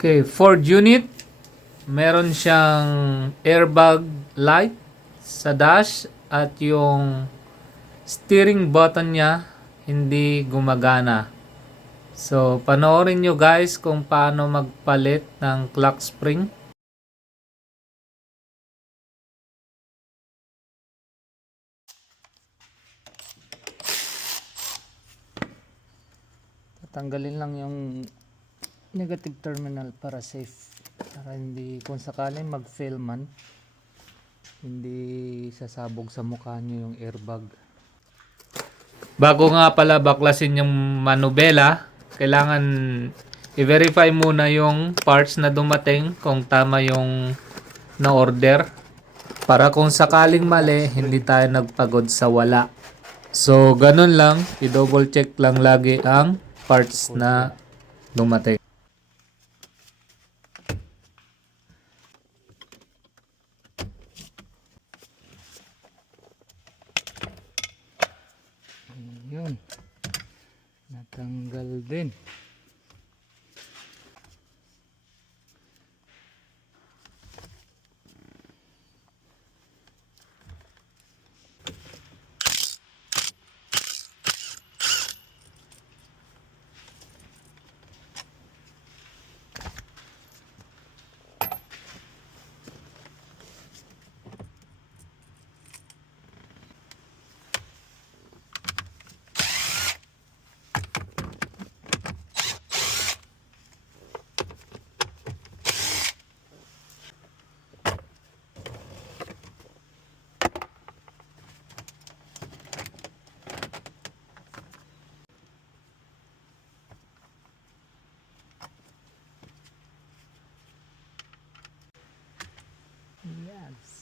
Okay, Ford unit. Meron siyang airbag light sa dash at yung steering button niya hindi gumagana. So, panoorin nyo guys kung paano magpalit ng clock spring. Tatanggalin lang yung negative terminal para safe. Para hindi, kung sakaling mag-fail man, hindi sasabog sa mukha nyo yung airbag. Bago nga pala baklasin yung manubela, kailangan i-verify muna yung parts na dumating kung tama yung na-order. Para kung sakaling mali, hindi tayo nagpagod sa wala. So, ganun lang. I-double check lang lagi ang parts na dumating. Yun. Natanggal din. Yes.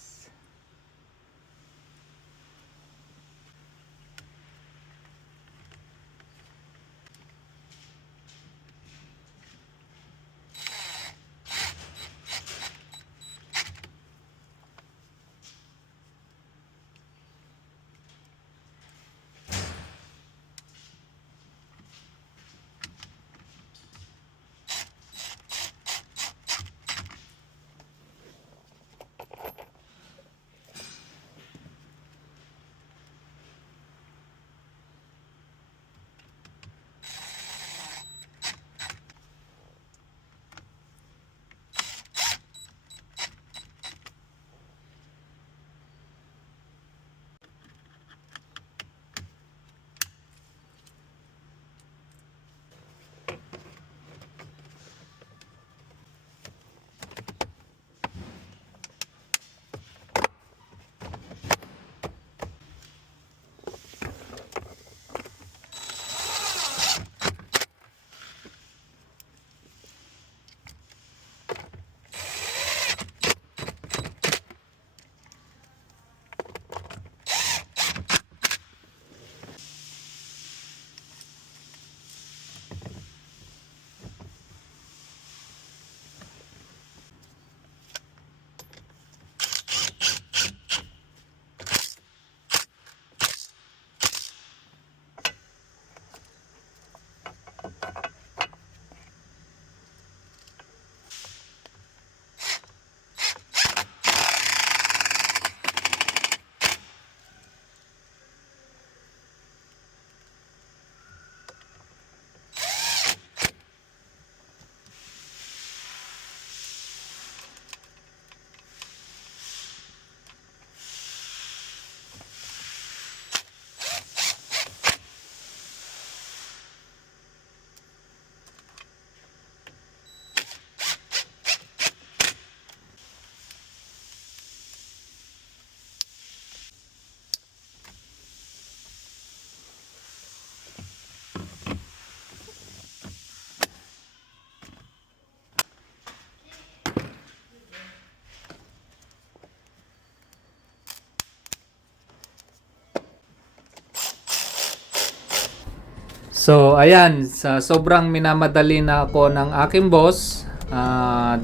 So, ayan, sa sobrang minamadali na ako ng aking boss,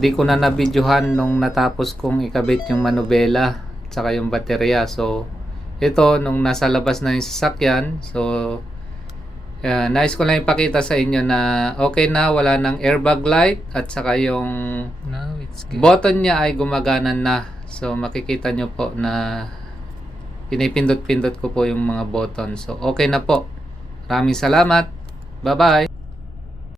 di ko na nabidyohan nung natapos kong ikabit yung manubela tsaka yung baterya. So, ito, nung nasa labas na yung sasakyan, so, Nais ko lang ipakita sa inyo na okay na, wala ng airbag light at saka yung Now it's good. button niya ay gumagana na. So makikita nyo po na pinipindot-pindot ko po yung mga button. So okay na po. Maraming salamat. Bye-bye.